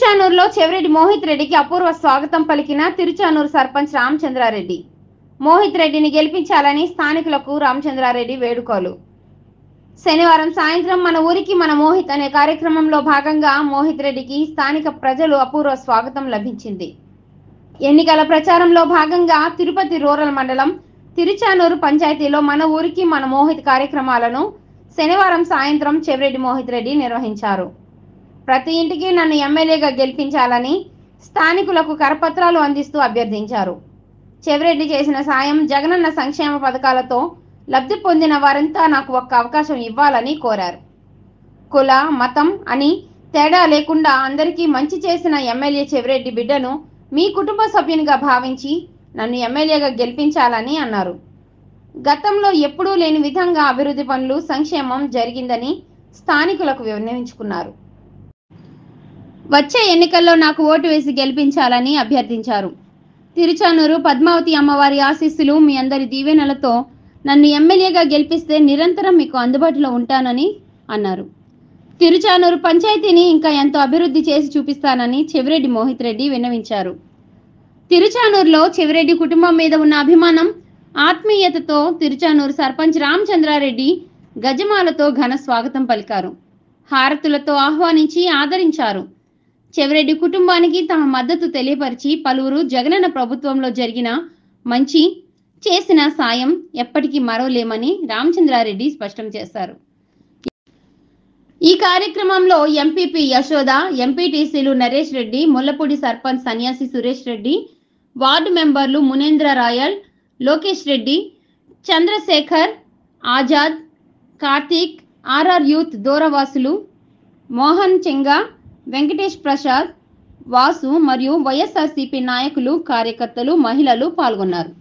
తిరుచానూరులో చెవిరెడ్డి మోహిత్ రెడ్డికి అపూర్వ స్వాగతం పలికిన తిరుచానూరు సర్పంచ్ రామచంద్రారెడ్డి. మోహిత్ రెడ్డిని గెలిపించాలని స్థానికులకు రామచంద్రారెడ్డి వేడుకోలు. శనివారం సాయంత్రం మన ఊరికి మన మోహిత్ అనే కార్యక్రమంలో భాగంగా మోహిత్ రెడ్డికి స్థానిక ప్రజలు అపూర్వ స్వాగతం లభించింది. ఎన్నికల ప్రచారంలో భాగంగా తిరుపతి రూరల్ మండలం తిరుచానూరు పంచాయతీలో మన ఊరికి మన మోహిత్ కార్యక్రమాలను శనివారం సాయంత్రం చెవిరెడ్డి మోహిత్ రెడ్డి నిర్వహించారు. ప్రతి ఇంటికి నన్ను ఎమ్మెల్యేగా గెలిపించాలని స్థానికులకు కరపత్రాలు అందిస్తూ అభ్యర్థించారు. చెవిరెడ్డి చేసిన సాయం, జగనన్న సంక్షేమ పథకాలతో లబ్ధి పొందిన వారంతా నాకు ఒక్క అవకాశం ఇవ్వాలని కోరారు. కుల, మతం అని తేడా లేకుండా అందరికీ మంచి చేసిన ఎమ్మెల్యే చెవిరెడ్డి బిడ్డను మీ కుటుంబ సభ్యునిగా భావించి నన్ను ఎమ్మెల్యేగా గెలిపించాలని అన్నారు. గతంలో ఎప్పుడూ లేని విధంగా అభివృద్ధి పనులు, సంక్షేమం జరిగిందని స్థానికులకు విన్నవించుకున్నారు. వచ్చే ఎన్నికల్లో నాకు ఓటు వేసి గెలిపించాలని అభ్యర్థించారు. తిరుచానూరు పద్మావతి అమ్మవారి ఆశీస్సులు, మీ అందరి దీవెనలతో నన్ను ఎమ్మెల్యేగా గెలిపిస్తే నిరంతరం మీకు అందుబాటులో ఉంటానని అన్నారు. తిరుచానూరు పంచాయతీని ఇంకా ఎంతో అభివృద్ధి చేసి చూపిస్తానని చెవిరెడ్డి మోహిత్ రెడ్డి విన్నవించారు. తిరుచానూరులో చెవిరెడ్డి కుటుంబం మీద ఉన్న అభిమానం, ఆత్మీయతతో తిరుచానూరు సర్పంచ్ రామచంద్రారెడ్డి గజమాలతో ఘన స్వాగతం పలికారు. హారతులతో ఆహ్వానించి ఆదరించారు. చెవిరెడ్డి కుటుంబానికి తమ మద్దతు తెలియపరిచి పలువురు జగనన్న ప్రభుత్వంలో జరిగిన మంచి, చేసిన సాయం ఎప్పటికీ మరవలేమని రామచంద్రారెడ్డి స్పష్టం చేశారు. ఈ కార్యక్రమంలో ఎంపీపీ యశోద, ఎంపీటీసీలు నరేష్ రెడ్డి, ముల్లపూడి సర్పంచ్ సన్యాసి సురేష్ రెడ్డి, వార్డు మెంబర్లు మునేంద్ర రాయల్, లోకేష్ రెడ్డి, చంద్రశేఖర్, ఆజాద్, కార్తీక్, ఆర్ఆర్ యూత్ దూరవాసులు, మోహన్ చెంగా, వెంకటేష్ ప్రసాద్, వాసు మరియు వైఎస్ఆర్సీపీ నాయకులు, కార్యకర్తలు, మహిళలు పాల్గొన్నారు.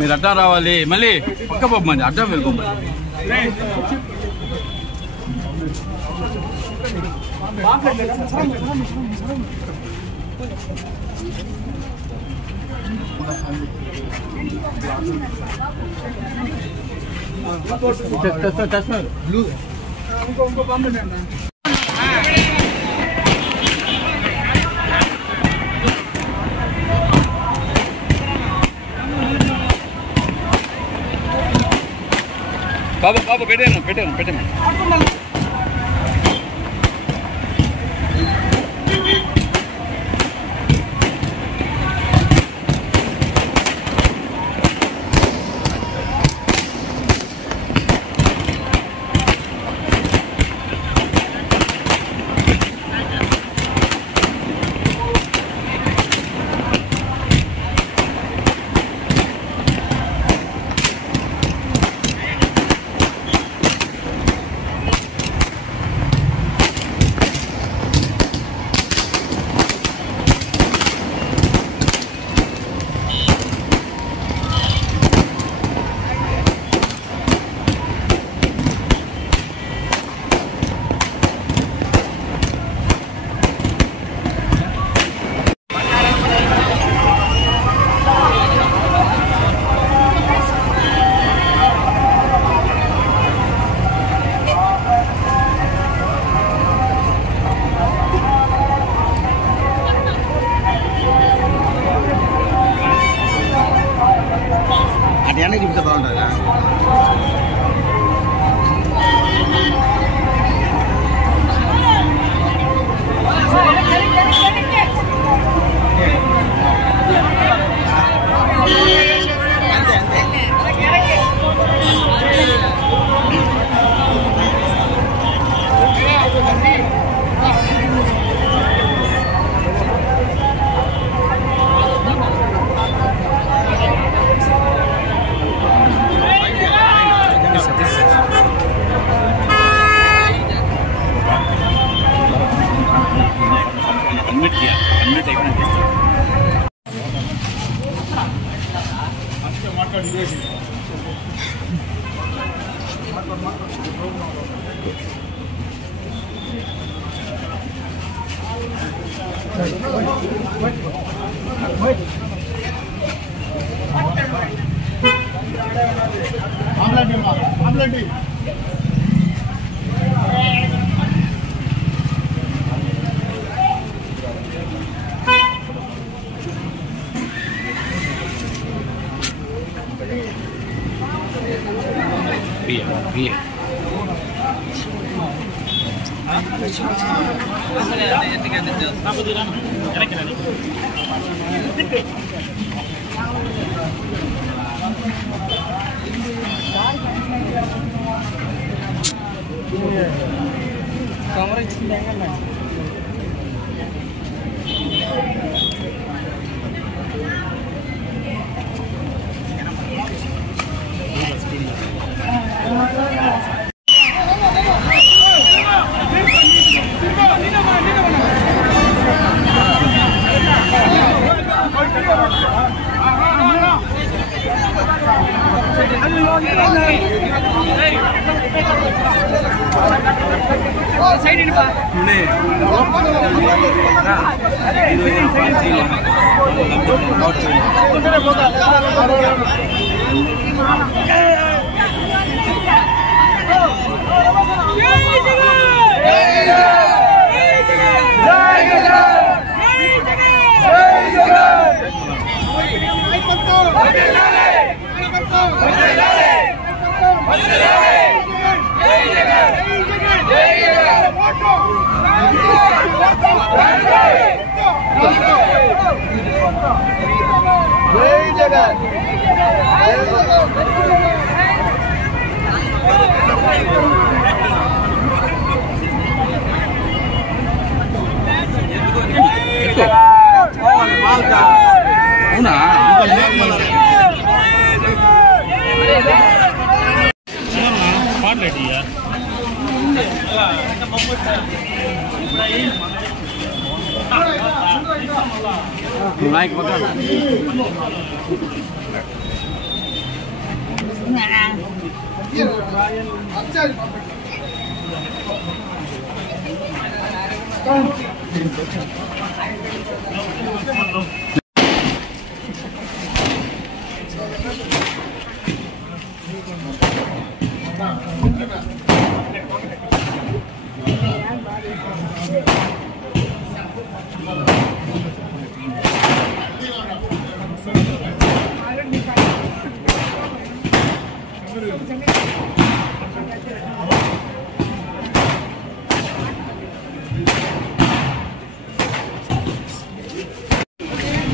మీరు అడ్డా రావాలి, మళ్ళీ పక్క పోమంది అడ్డా వెళ్ళిపోమని. బాబు బాబు పెట్టాను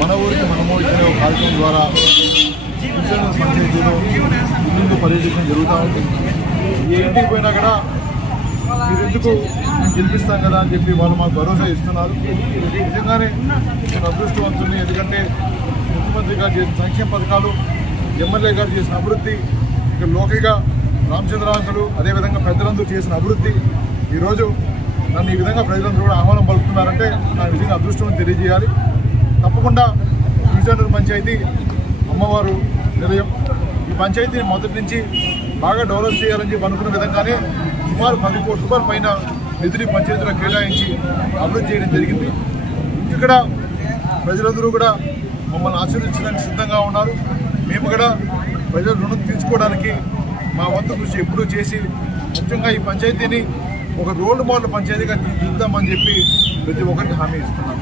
మన ఊరికి మనము ఇచ్చే ఒక కార్యక్రమం ద్వారా పంచాయతీలో ఇల్లు పర్యవేక్షణ జరుగుతూ ఉంటుంది. ఏ ఇంటికి పోయినా కూడా మీరు ఎందుకు మేము గెలిపిస్తాం కదా అని చెప్పి వాళ్ళు మాకు భరోసా ఇస్తున్నారు. నిజంగానే నేను అదృష్టవంతుల్ని. ఎందుకంటే ముఖ్యమంత్రి గారు చేసిన సంక్షేమ పథకాలు, ఎమ్మెల్యే గారు చేసిన అభివృద్ధి, ఇక లోకల్గా రామచంద్రాంకులు అదేవిధంగా పెద్దలందరూ చేసిన అభివృద్ధి ఈరోజు నన్ను ఈ విధంగా ప్రజలందరూ కూడా ఆహ్వానం పలుకుతున్నారంటే నా విధంగా అదృష్టం తెలియజేయాలి. తప్పకుండా విజయనగరం పంచాయతీ అమ్మవారు నిలయం. ఈ పంచాయతీని మొదటి నుంచి బాగా డెవలప్ చేయాలని చెప్పి అనుకున్న విధంగానే సుమారు 10 కోట్ల రూపాయల పైన నిధులు పంచాయతీలో కేటాయించి అభివృద్ధి చేయడం జరిగింది. ఇక్కడ ప్రజలందరూ కూడా మమ్మల్ని ఆశీర్వదించడానికి సిద్ధంగా ఉన్నారు. మేము కూడా ప్రజల రుణం తీర్చుకోవడానికి మా వంతు కృషి ఎప్పుడూ చేసి ముఖ్యంగా ఈ పంచాయతీని ఒక రోల్ మోడల్ పంచాయతీగా తీద్దామని చెప్పి ప్రతి ఒక్కరికి హామీ ఇస్తున్నాం.